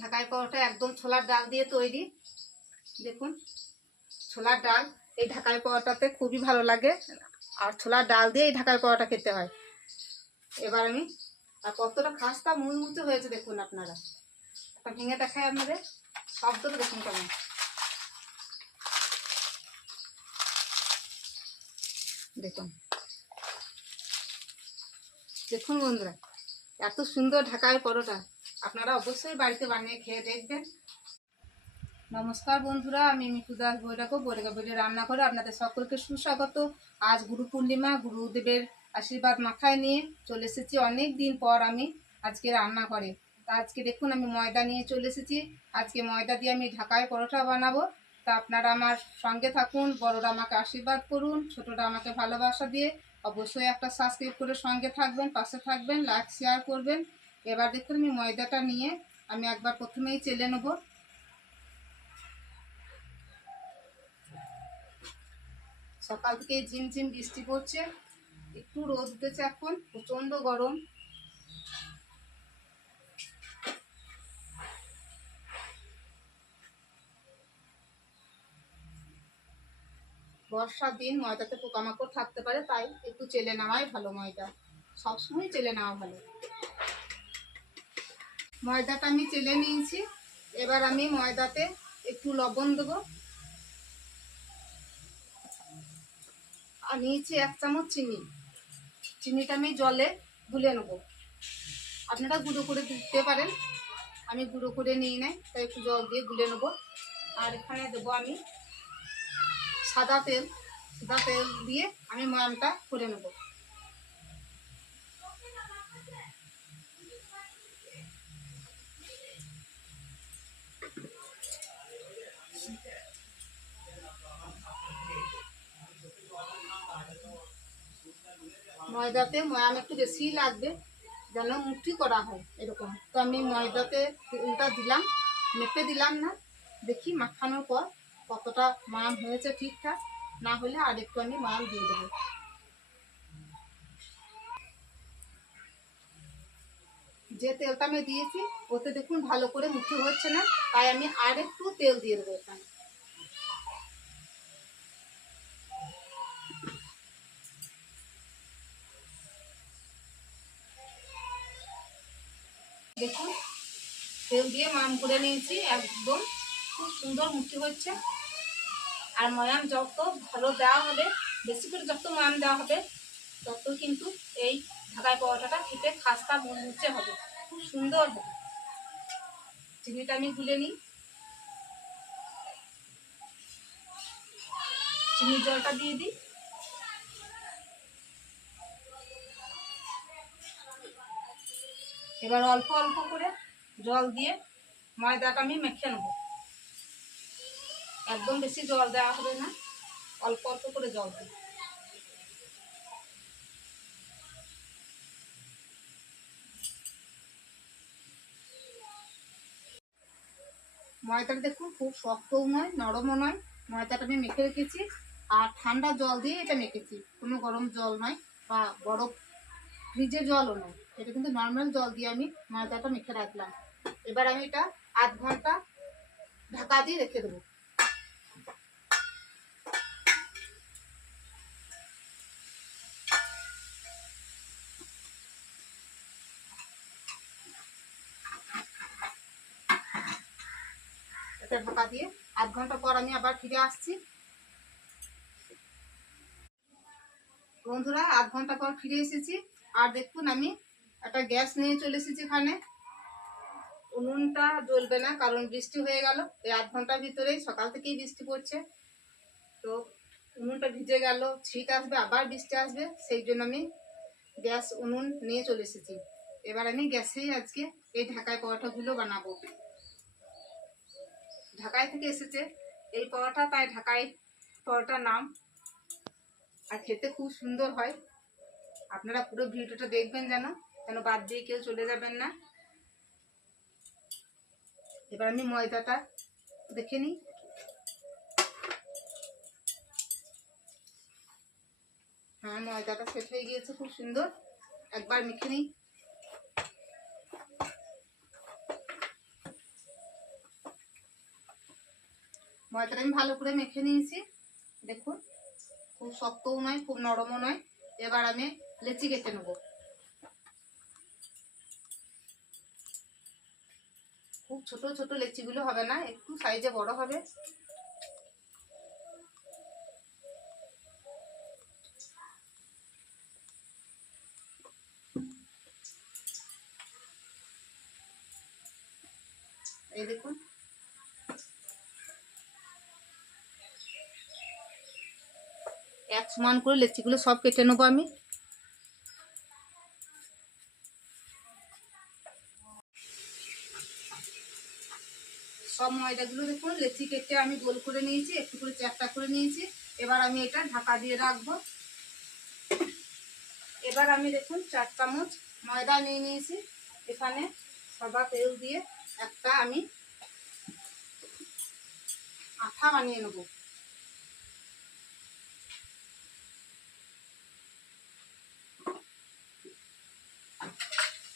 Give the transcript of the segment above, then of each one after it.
ঢাকাই পরোটা একদম ছোলার ডাল দিয়ে তৈরি। দেখুন, ছোলার ডাল, এই ঢাকাই পরোটাতে খুবই ভালো লাগে। আর ছোলার ডাল দিয়ে এই ঢাকাই পরোটা খেতে হয়। এবার আমি, আর কতটা খাস্তা মুচমুচে হয়েছে দেখুন আপনারা। একটা ভেঙে দেখায় আপনাদের। শব্দটা দেখুন কেমন। দেখুন। দেখুন বন্ধুরা, এত সুন্দর ঢাকায় পরোটা। আপনারা অবশ্যই বাড়িতে বানিয়ে খেয়ে দেখবেন। নমস্কার বন্ধুরা, আমি মিঠু দাস বৈরাগো, বৈরাগা বৈরে রান্না করে আপনাদের সকলকে সুস্বাগত। আজ গুরু পূর্ণিমা, গুরুদেবের আশীর্বাদ মাথায় নিয়ে চলে এসেছি। অনেক দিন পর আমি আজকে রান্না করে। তা আজকে দেখুন, আমি ময়দা নিয়ে চলে এসেছি। আজকে ময়দা দিয়ে আমি ঢাকায় পরোটা বানাবো। তা আপনারা আমার সঙ্গে থাকুন, বড়রা আমাকে আশীর্বাদ করুন, ছোটরা আমাকে ভালোবাসা দিয়ে। অবশ্যই একটা সাবস্ক্রাইব করে সঙ্গে থাকবেন, পাশে থাকবেন লাইক শেয়ার করবেন। এবার দেখুন আমি ময়দাটা নিয়ে আমি একবার প্রথমেই চেলে নেব। সকাল থেকে ঝিমঝিম বৃষ্টি পড়ছে। একটু রোদ উঠেছে এখন প্রচণ্ড গরম। বর্ষার দিন ময়দাতে পোকামাকড় থাকতে পারে, তাই একটু চেলে নেওয়াই ভালো ময়দা। সবসময় চেলে নেওয়া ভালো। ময়দাটা আমি চেলে নিয়েছি। এবার আমি ময়দাতে একটু লবণ দেবো। আর নিয়েছি এক চামচ চিনি। চিনিটা আমি জলে গুলে নেব। আপনারা গুঁড়ো করে দিতে পারেন। আমি গুঁড়ো করে নিই নাই, তাই একটু জল দিয়ে গুলে নেব। আর এখানে দেবো আমি সাদা তেল। সাদা তেল দিয়ে আমি ময়ামটা করে নেব। ময়দাতে ময়াম একটু বেশি লাগবে, যেন মুঠি করা হয় এরকম। তো আমি ময়দাতে তেলটা দিলাম, মেপে দিলাম না, দেখি মাখানোর পর কতটা ময়াম হয়েছে ঠিকঠাক, না হলে আর একটু আমি ময়াম দিয়ে দেবো। যে তেলটা আমি দিয়েছি, ওতে দেখুন ভালো করে মুঠি হচ্ছে না, তাই আমি আর একটু তেল দিয়ে দেবো এখানে। দেখুন, তেল দিয়ে মাম করে নিয়েছি, একদম খুব সুন্দর মুঠি হচ্ছে। আর ময়াম যত ভালো দেওয়া হবে, বেশি করে যত ময়াম দেওয়া হবে, তত কিন্তু এই ঢাকায় পরোটাটা খেতে খাস্তা মুচে হবে। খুব সুন্দর হবে। চিনিটা আমি গুলে নিই। চিনির জলটা দিয়ে দিই। এবার অল্প অল্প করে জল দিয়ে ময়দাটা আমি মেখে নেব। একদম বেশি জল দেওয়া হবে না, অল্প অল্প করে জল দিই ময়দাটা দেখুন খুব শক্তও নয়, নরমও নয়। ময়দাটা আমি মেখে রেখেছি আর ঠান্ডা জল দিয়ে এটা মেখেছি। কোনো গরম জল নয় বা বরফ ফ্রিজের জলও নয়। এটা কিন্তু নর্মাল জল দিয়ে আমি ময়দাটা মেখে রাখলাম। এবার আমি এটা আধ ঘণ্টা ঢাকা দিয়ে রেখে দেবো। এটা ঢাকা দিয়ে আধ ঘণ্টা পর আমি আবার ফিরে আসছি। বন্ধুরা, আধ ঘণ্টা পর ফিরে এসেছি। আর দেখুন আমি একটা গ্যাস নিয়ে চলে এসেছি এখানে। উনুনটা জ্বলবে না, কারণ বৃষ্টি হয়ে গেল। এই আধ ঘণ্টার ভিতরেই সকাল থেকেই বৃষ্টি পড়ছে। তো উনুনটা ভিজে গেল, ছিট আসবে, আবার বৃষ্টি আসবে। সেই জন্য আমি গ্যাস, উনুন নিয়ে চলে এসেছি। এবার আমি গ্যাসেই আজকে এই ঢাকায় পরোটাগুলো বানাবো। ঢাকায় থেকে এসেছে এই পরোটা, তাই ঢাকায় পরোটার নাম। আর খেতে খুব সুন্দর হয়। আপনারা পুরো ভিডিওটা দেখবেন যেন। যেন বাদ দিয়ে কেউ চলে যাবেন না? এবার আমি ময়দাটা দেখে নিই। হ্যাঁ ময়দাটা সেট হয়ে গিয়েছে, খুব সুন্দর। একবার মেখে নিই। ময়দাটা আমি ভালো করে মেখে নিয়েছি। দেখুন, খুব শক্তও নয়, খুব নরমও নয়। এবার আমি লেচি কেটে নেব। ছোট ছোট লেচিগুলো হবে না, একটু সাইজে বড় হবে। এই দেখুন। এক সমান করে লেচিগুলো সব কেটে নেব আমি। সব ময়দাগুলো দেখুন, লেচি কেটে আমি গোল করে নিয়েছি, একটু করে চ্যাপটা করে নিয়েছি। এবার আমি এটা ঢাকা দিয়ে রাখব। এবার আমি দেখুন, চার চামচ ময়দা নিয়ে নিয়েছি। এখানে সাদা তেল দিয়ে একটা আমি আঠা বানিয়ে নেব।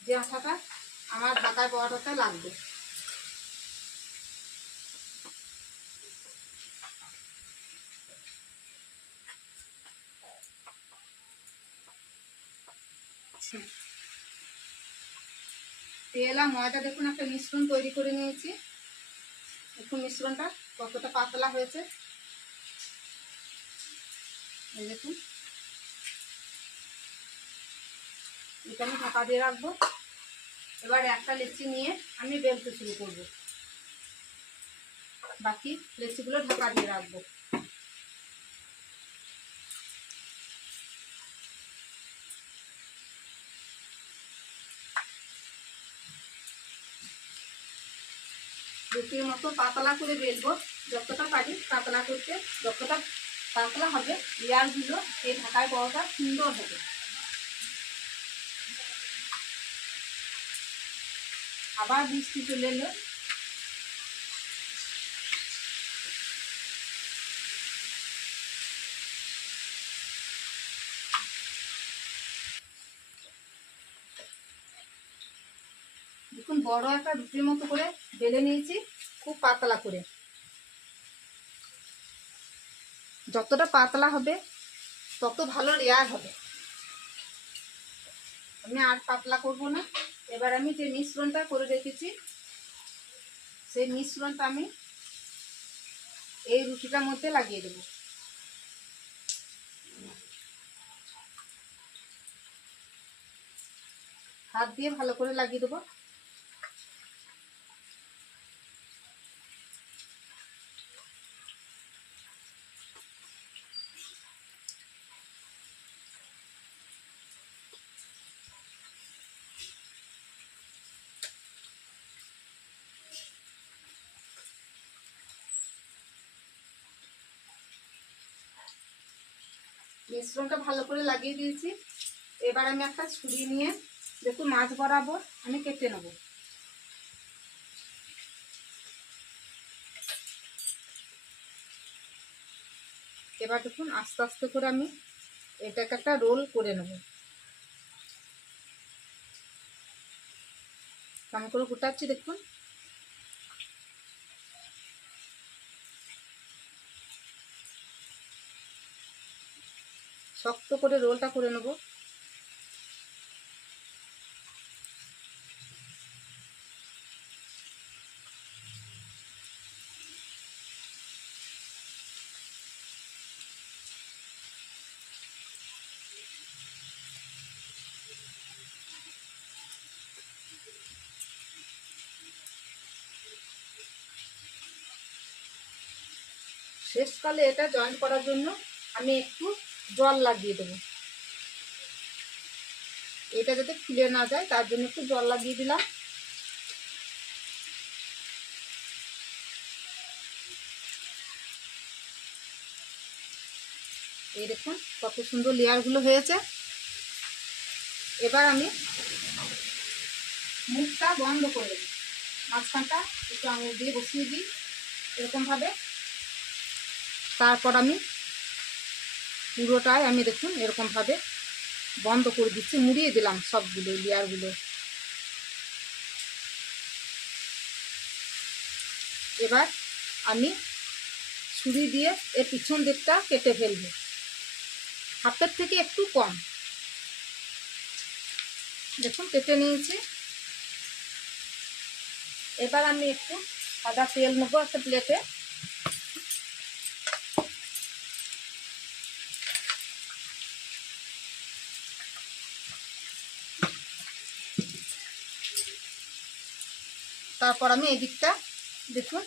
যে আঠাটা আমার ঢাকায় পরোটাতে লাগবে। তেল আর ময়দা দেখুন, একটা মিশ্রণ তৈরি করে নিয়েছি। দেখুন মিশ্রণটা কতটা পাতলা হয়েছে। দেখুন। এটা আমি ঢাকা দিয়ে রাখব। এবার একটা লেচি নিয়ে আমি বেলতে শুরু করব। বাকি লেচিগুলো ঢাকা দিয়ে রাখব। রুটির মতো পাতলা করে বেলবো। যতটা পারি পাতলা করতে, যতটা পাতলা হবে লেয়ারগুলো এই ঢাকায় বড়টা সুন্দর হবে। আবার বৃষ্টি চলে এলো দেখুন বড় একটা রুটির মতো করে বেলে নিয়েছি, খুব পাতলা করে। যতটা পাতলা হবে, তত ভালো লেয়ার হবে। আমি আর পাতলা করব না। এবার আমি যে মিশ্রণটা করে রেখেছি, সেই মিশ্রণটা আমি এই রুটিটার মধ্যে লাগিয়ে দেব। হাত দিয়ে ভালো করে লাগিয়ে দেবো। মিশ্রণটা ভালো করে লাগিয়ে দিয়েছি। এবার আমি একটা ছুরি নিয়ে দেখুন মাছ বরাবর, আমি কেটে নেব। এবার দেখুন, আস্তে আস্তে করে আমি এটাকে একটা রোল করে নেব। কেমন করে গোটাচ্ছি দেখুন। শক্ত করে রোলটা করে নেব। শেষকালে এটা জয়েন্ট করার জন্য আমি একটু জল লাগিয়ে দেবো। এটা যাতে খুলে না যায়, তার জন্য একটু জল লাগিয়ে দিলাম। এই দেখুন কত সুন্দর লেয়ারগুলো হয়েছে। এবার আমি মুখটা বন্ধ করে দেবো। মাঝখানটা একটু আঙুল দিয়ে বসিয়ে দিই, এরকমভাবে। তারপর আমি পুরোটাই আমি দেখুন এরকমভাবে বন্ধ করে দিচ্ছি, মুড়িয়ে দিলাম সবগুলো, লেয়ারগুলো। এবার আমি ছুরি দিয়ে এর পিছন দিকটা কেটে ফেলব। হাফের থেকে একটু কম। দেখুন, কেটে নিয়েছি। এবার আমি একটু সাদা তেল নেব একটা প্লেটে তারপর আমি এই দিকটা দেখুন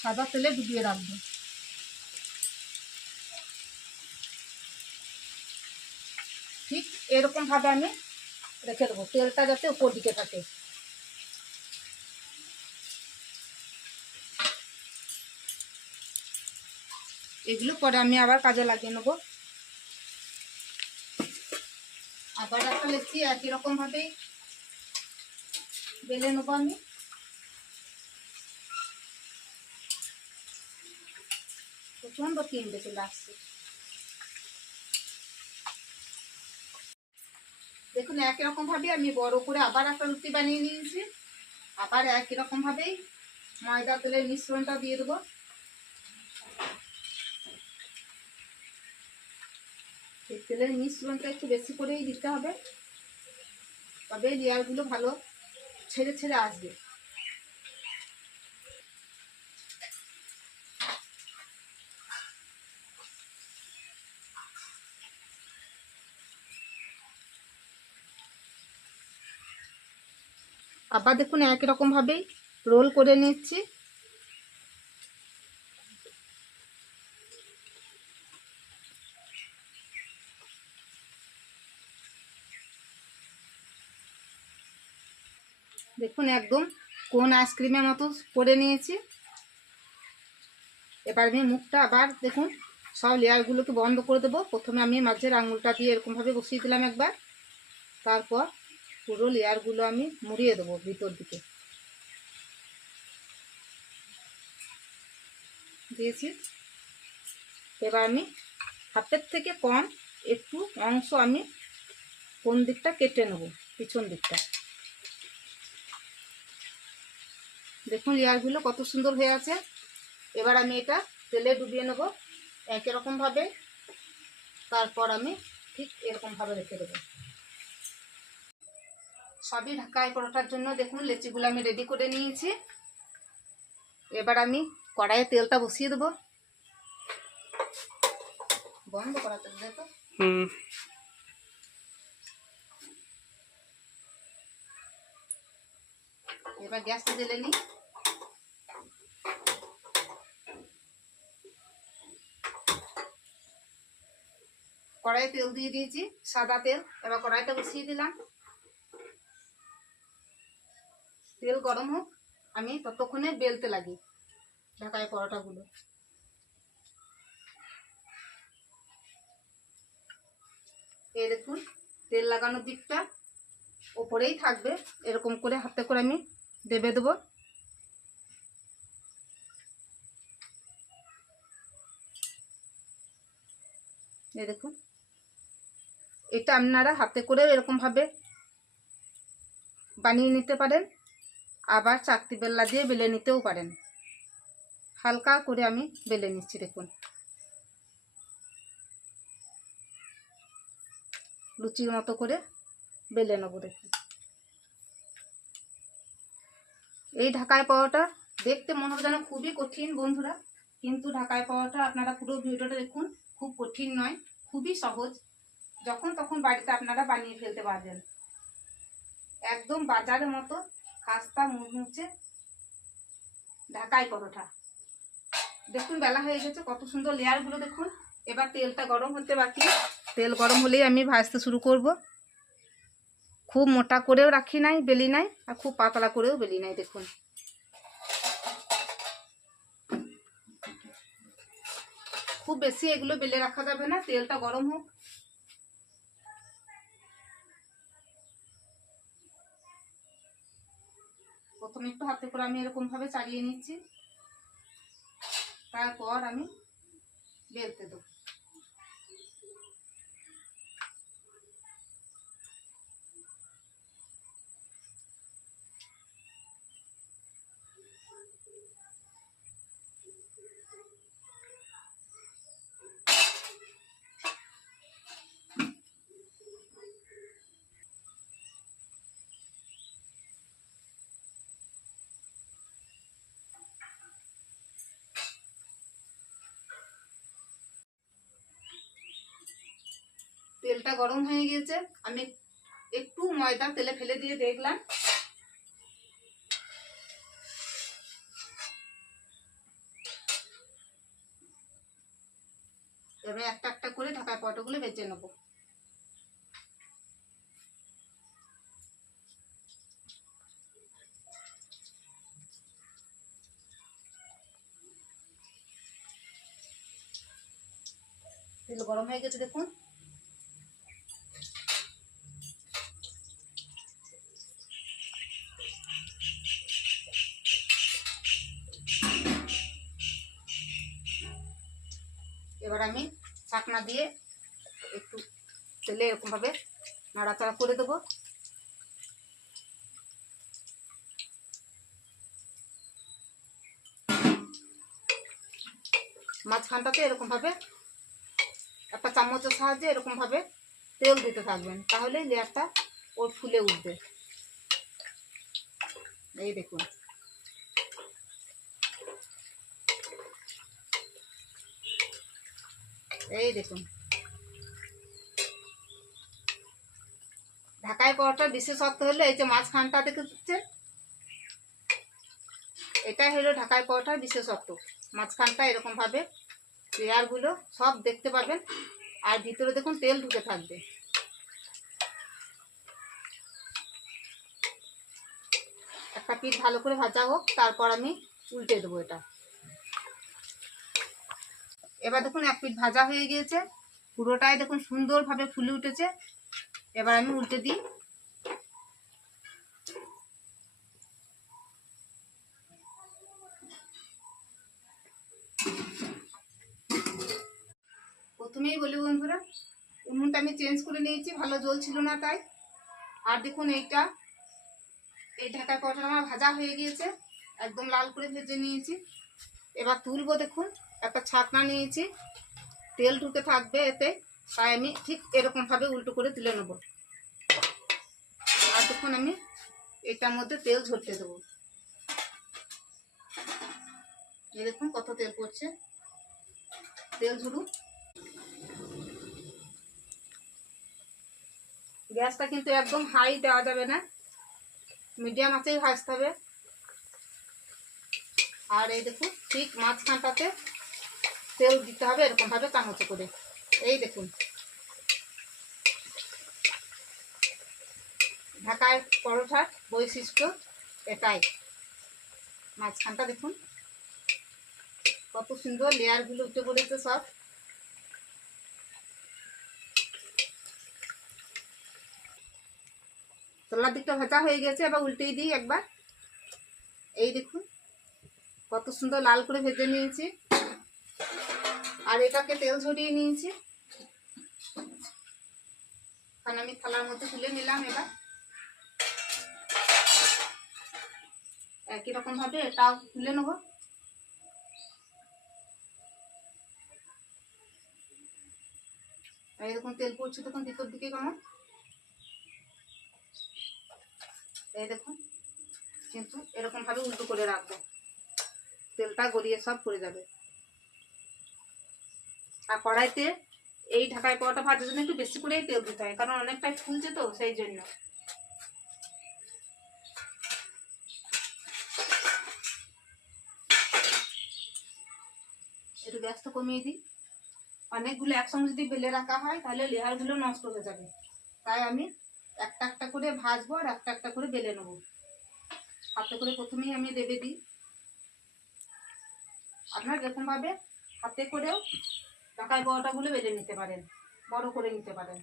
সাদা তেলে ডুবিয়ে রাখব। ঠিক এরকম ভাবে আমি রেখে দেবো, তেলটা যাতে উপর দিকে থাকে। এগুলো পরে আমি আবার কাজে লাগিয়ে নেব। আবার একটা লেচি একই রকম ভাবেই বেলে নেব আমি। প্রচণ্ড কিনবে চলে আসছে দেখুন, একই রকম ভাবে আমি বড় করে আবার একটা রুটি বানিয়ে নিয়েছি। আবার একই রকম ভাবেই ময়দা, তেলের মিশ্রণটা দিয়ে দেবো। তেলের মিশ্রণটা একটু বেশি করেই দিতে হবে। তবে লেয়ারগুলো ভালো ছেড়ে ছেড়ে আসবে। আবার দেখুন একই রকম ভাবেই রোল করে নিচ্ছি। দেখুন একদম কোন আইসক্রিমের মতো করে নিয়েছি। এবার আমি মুখটা আবার দেখুন সব লেয়ারগুলোকে বন্ধ করে দেবো। প্রথমে আমি মাঝের আঙুলটা দিয়ে এরকমভাবে বসিয়ে দিলাম একবার। তারপর পুরো লেয়ারগুলো আমি মুড়িয়ে দেবো ভিতর দিকে। দিয়েছি। এবার আমি হাতের থেকে কম একটু অংশ আমি কোন দিকটা কেটে নেব, পিছন দিকটা। দেখুন লেয়ারগুলো কত সুন্দর হয়ে আছে। এবার আমি এটা তেলে ডুবিয়ে নেব, একই রকমভাবে তারপর আমি ঠিক এরকমভাবে রেখে দেবো। সবই ঢাকাই পরোটার জন্য দেখুন লেচিগুলো আমি রেডি করে নিয়েছি। এবার আমি কড়াইয়ে তেলটা বসিয়ে দেবো। বন্ধ করা তেল দে তো? হুম। এবার গ্যাসটা জ্বেলে নিই। কড়াইয়ে তেল দিয়ে দিয়েছি সাদা তেল। এবার কড়াইটা বসিয়ে দিলাম। তেল গরম হোক, আমি ততক্ষণে বেলতে লাগি ঢাকায় পরোটাগুলো। এই দেখুন, তেল লাগানোর দিকটা ওপরেই থাকবে, এরকম করে হাতে করে আমি দেবে দেবো। এই দেখুন, এটা আপনারা হাতে করে এরকমভাবে বানিয়ে নিতে পারেন। আবার চাকতি বেল্লা দিয়ে বেলে নিতেও পারেন। হালকা করে আমি বেলে নিচ্ছি, দেখুন। লুচির মতো করে বেলে নেব, দেখুন। এই ঢাকায় পাওয়াটা দেখতে মনে হবে যেন খুবই কঠিন, বন্ধুরা। কিন্তু ঢাকায় পাওয়াটা আপনারা পুরো ভিডিওটা দেখুন, খুব কঠিন নয়, খুবই সহজ। যখন তখন বাড়িতে আপনারা বানিয়ে ফেলতে পারবেন। একদম বাজারের মতো খাস্তা মুচমুচে ঢাকাই পরোটা। দেখুন, বেলা হয়ে গেছে, কত সুন্দর লেয়ারগুলো দেখুন। এবার তেলটা গরম হতে বাকি। তেল গরম হলেই আমি ভাজতে শুরু করব। খুব মোটা করেও রাখি নাই, বেলি নাই, আর খুব পাতলা করেও বেলি নাই, দেখুন। খুব বেশি এগুলো বেলে রাখা যাবে না, তেলটা গরম হোক। প্রথমে একটু হাতে করে আমি এরকম ভাবে চালিয়ে নিচ্ছি। তারপর আমি বেলতে দেবো। তেলটা গরম হয়ে গিয়েছে। আমি একটু ময়দা, তেলে ফেলে দিয়ে দেখলাম। এবার একটা একটা করে ঢাকায় পটোগুলো বেঁচে নেব। তেল গরম হয়ে গেছে দেখুন। এবার আমি ছাকনা দিয়ে একটু তেলে এরকমভাবে নাড়াচাড়া করে দেবো। মাঝখানটাতে এরকমভাবে একটা চামচের সাহায্যে এরকমভাবে তেল দিতে থাকবেন তাহলে লেয়ারটা ওর ফুলে উঠবে। এই দেখুন। এই দেখুন। ঢাকায় পরোটার বিশেষত্ব হলো এই যে মাঝখানটা দেখেছেন? এটাই হলো ঢাকায় পরোটার বিশেষত্ব মাঝখানটা এরকমভাবে লেয়ারগুলো সব দেখতে পাবেন। আর ভিতরে দেখুন তেল ঢুকে থাকবে। একটা পিঠ ভালো করে ভাজা হোক, তারপর আমি উল্টে দেবো এটা। এবার দেখুন এক পিঠ ভাজা হয়ে গিয়েছে। পুরোটাই দেখুন সুন্দরভাবে ফুলে উঠেছে। এবার আমি উল্টে দিই। প্রথমেই বলি বন্ধুরা, উনুনটা আমি চেঞ্জ করে নিয়েছি, ভালো জল ছিল না তাই। আর দেখুন এইটা, এই ঢাকা পটল আমার ভাজা হয়ে গিয়েছে, একদম লাল করে ভেজে নিয়েছি। এবার তুলবো দেখুন। একটা ছাকনা নিয়েছি। তেল ঢুকে থাকবে এতে। তাই আমি ঠিক এরকমভাবে উল্টো করে তুলে নেব। আর দেখুন আমি এটার মধ্যে তেল ঝরতে দেবো। দেখুন কত তেল পড়ছে? তেল ঝরুক। গ্যাসটা কিন্তু একদম হাই দেওয়া যাবে না। মিডিয়াম আঁচেই ভাজতে হবে। আর এই দেখুন, ঠিক মাঝখানটাতে তেল দিতে হবে এরকমভাবে চামচে করে। এই দেখুন। ঢাকায় পরোঠার বৈশিষ্ট্য এটাই। মাঝখানটা দেখুন। কত সুন্দর লেয়ারগুলো উঠে পড়েছে সব। তোলার দিকটা ভাজা হয়ে গেছে, এবার উল্টেই দিই একবার। এই দেখুন, কত সুন্দর লাল করে ভেজে নিয়েছি। আর এটাকে তেল ঝরিয়ে নিয়েছি। এখন আমি থালার মধ্যে তুলে নিলাম এবার। একই রকম ভাবে এটাও তুলে নেব। দেখুন তেল পড়ছে দেখুন ভিতর দিকে কেমন? এই দেখুন, কিন্তু এরকম ভাবে উল্টো করে রাখব। তেলটা গড়িয়ে সব পড়ে যাবে। আর কড়াইতে এই ঢাকায় পরোটা ভাজার জন্য একটু বেশি করেই তেল দিতে হয়, কারণ অনেকটাই ফুলছে তো সেই জন্য। একটু গ্যাসটা কমিয়ে দিই। অনেকগুলো একসঙ্গে যদি বেলে রাখা হয়, তাহলে লেয়ারগুলো নষ্ট হয়ে যাবে। তাই আমি একটা একটা করে ভাজবো আর একটা একটা করে বেলে নেব। হাতে করে প্রথমেই আমি দেবে দিই। আপনার যেরকমভাবে হাতে করেও টাকায় বড়টাগুলো বেলে নিতে পারেন, বড় করে নিতে পারেন।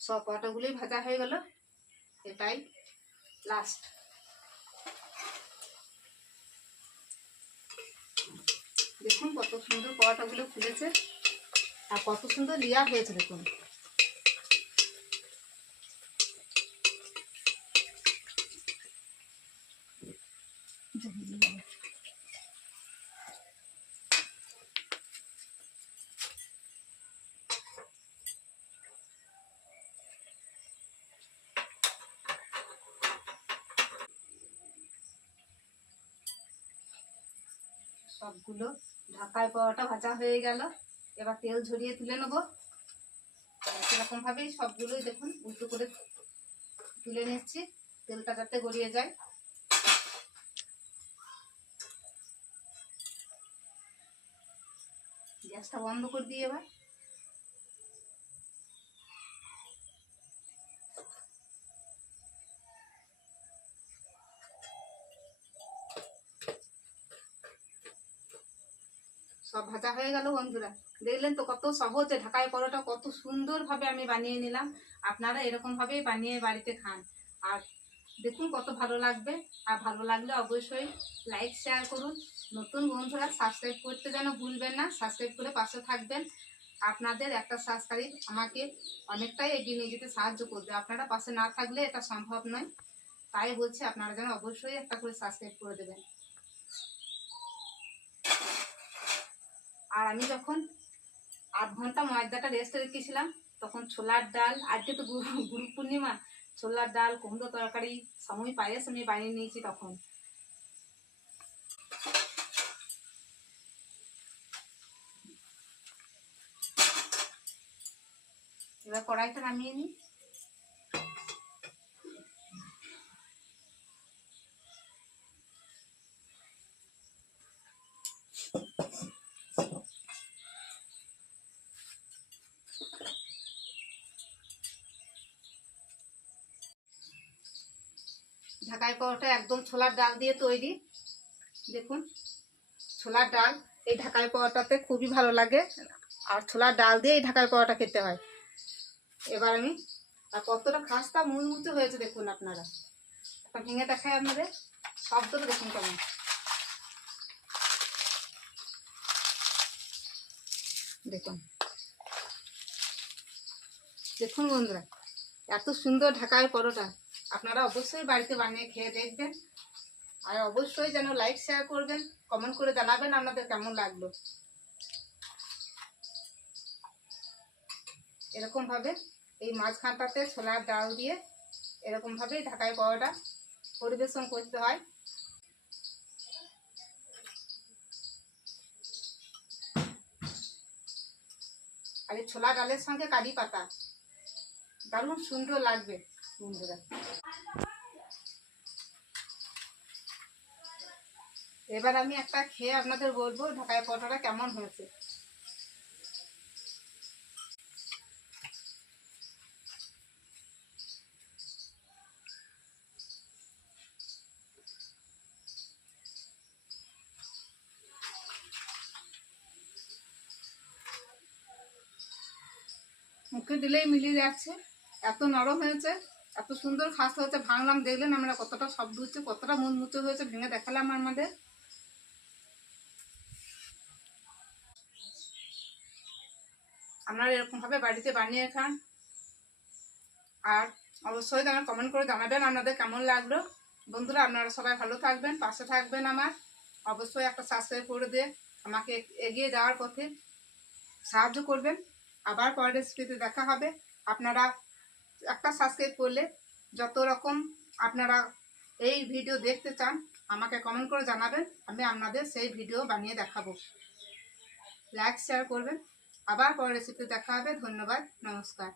সব পরোটাগুলোই ভাজা হয়ে গেল, এটাই লাস্ট দেখুন কত সুন্দর পরোটাগুলো ফুলেছে আর কত সুন্দর লেয়ার হয়েছে দেখুন সবগুলো ঢাকায় পরোটা ভাজা হয়ে গেল। এবার তেল ঝরিয়ে তুলে নেব। সেরকম ভাবেই সবগুলোই দেখুন, উল্টো করে তুলে নিচ্ছি। তেলটা যাতে গড়িয়ে যায়। গ্যাসটা বন্ধ করে দিয়ে এবার। হয়ে গেল বন্ধুরা। দেখলেন তো কত সহজে ঢাকায় পরোটা কত সুন্দরভাবে আমি বানিয়ে নিলাম। আপনারা এরকম ভাবেই বানিয়ে বাড়িতে খান। আর দেখুন কত ভালো লাগবে। আর ভালো লাগলে অবশ্যই লাইক শেয়ার করুন। নতুন বন্ধুরা সাবস্ক্রাইব করতে যেন ভুলবেন না। সাবস্ক্রাইব করে পাশে থাকবেন। আপনাদের একটা সাবস্ক্রাইব আমাকে অনেকটাই এগিয়ে নিয়ে যেতে সাহায্য করবে। আপনারা পাশে না থাকলে এটা সম্ভব নয়। তাই বলছি, আপনারা যেন অবশ্যই একটা করে সাবস্ক্রাইব করে দেবেন। আর আমি যখন আধ ঘণ্টা ময়দাটা রেস্ট রেখেছিলাম, তখন ছোলার ডাল, আজকে তো গুরু পূর্ণিমা, ছোলার ডাল, কুমড়ো তরকারি, সময় পায়েস আমি বানিয়ে নিয়েছি তখন। এবার কড়াইটা নামিয়ে নিই। ঢাকায় পরোটা একদম ছোলার ডাল দিয়ে তৈরি। দেখুন, ছোলার ডাল, এই ঢাকায় পরোটাতে খুবই ভালো লাগে। আর ছোলার ডাল দিয়ে এই ঢাকায় পরোটা খেতে হয়। এবার আমি, আর কতটা খাস্তা মুচমুচে হয়েছে দেখুন আপনারা। ভেঙে দেখায় আপনাদের, শব্দটা দেখুন কেমন। দেখুন। দেখুন বন্ধুরা, এত সুন্দর ঢাকায় পরোটা। আপনারা অবশ্যই বাড়িতে বানিয়ে খেয়ে দেখবেন। আর অবশ্যই যেন লাইক শেয়ার করবেন কমেন্ট করে জানাবেন আপনাদের কেমন লাগল। এরকম ভাবে এই মাঝখানটাতে ছোলার ডাল দিয়ে এরকম ভাবেই ঢাকায় পরোটা পরিবেশন করতে হয়। আর এই ছোলা ডালের সঙ্গে কারি পাতা, দারুণ সুন্দর লাগবে। এবার আমি একটা খেয়ে আপনাদের বলব ঢাকায় পরোটাটা কেমন হয়েছে। মুখে দিলেই মিলিয়ে যাচ্ছে। এত নরম হয়েছে। এত সুন্দর খাস হয়েছে, ভাঙলাম, দেখলেন আমরা কতটা শব্দ হচ্ছে, কতটা মন মুচমুচে হয়েছে, ভেঙে দেখালাম আমাদের। আপনারা এরকমভাবে বাড়িতে বানিয়ে খান। আর অবশ্যই যেন কমেন্ট করে জানাবেন আপনাদের কেমন লাগল। বন্ধুরা, আপনারা সবাই ভালো থাকবেন, পাশে থাকবেন আমার। অবশ্যই একটা সাবস্ক্রাইব করে দিয়ে আমাকে এগিয়ে যাওয়ার পথে সাহায্য করবেন। আবার পরের রেসিপিতে দেখা হবে। আপনারা একটা সাবস্ক্রাইব করলে যত রকম আপনারা এই ভিডিও দেখতে চান, আমাকে কমেন্ট করে জানাবেন, আমি আপনাদের সেই ভিডিও বানিয়ে দেখাবো। লাইক শেয়ার করবেন। আবার পরের রেসিপিতে দেখা হবে। ধন্যবাদ। নমস্কার।